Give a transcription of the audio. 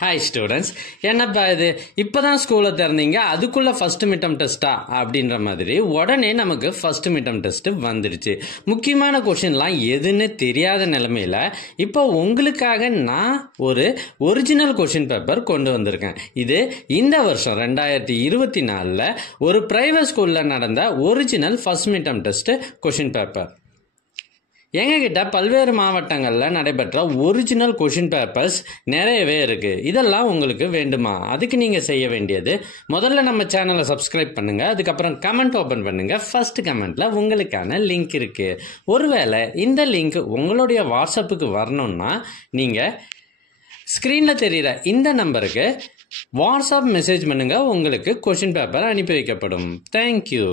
Hi students, என்னப்பா இது இப்போதான் ஸ்கூலை திறந்தீங்க, அதுக்குள்ள ஃபர்ஸ்ட் மிட்டம் டெஸ்ட்டா அப்படின்ற மாதிரி உடனே நமக்கு ஃபர்ஸ்ட் மிட்டம் டெஸ்ட் வந்துடுச்சு. முக்கியமான கொஷின்லாம் எதுன்னு தெரியாத நிலைமையில இப்போ உங்களுக்காக நான் ஒரு ஒரிஜினல் கொஷின் பேப்பர் கொண்டு வந்திருக்கேன். இது இந்த வருஷம் 2024 ஒரு பிரைவேட் ஸ்கூலில் நடந்த original first midterm test question paper. எங்ககிட்ட பல்வேறு மாவட்டங்களில் நடைபெற்ற ஒரிஜினல் கொஷின் பேப்பர்ஸ் நிறையவே இருக்குது. இதெல்லாம் உங்களுக்கு வேண்டுமா? அதுக்கு நீங்கள் செய்ய வேண்டியது, முதல்ல நம்ம சேனலை சப்ஸ்கிரைப் பண்ணுங்கள், அதுக்கப்புறம் கமெண்ட் ஓப்பன் பண்ணுங்கள். ஃபர்ஸ்ட் கமெண்ட்டில் உங்களுக்கான லிங்க் இருக்குது. ஒருவேளை இந்த லிங்க் உங்களுடைய வாட்ஸ்அப்புக்கு வரணும்னா நீங்கள் ஸ்க்ரீனில் தெரிகிற இந்த நம்பருக்கு வாட்ஸ்அப் மெசேஜ் பண்ணுங்கள், உங்களுக்கு கொஷின் பேப்பர் அனுப்பி வைக்கப்படும். தேங்க்யூ.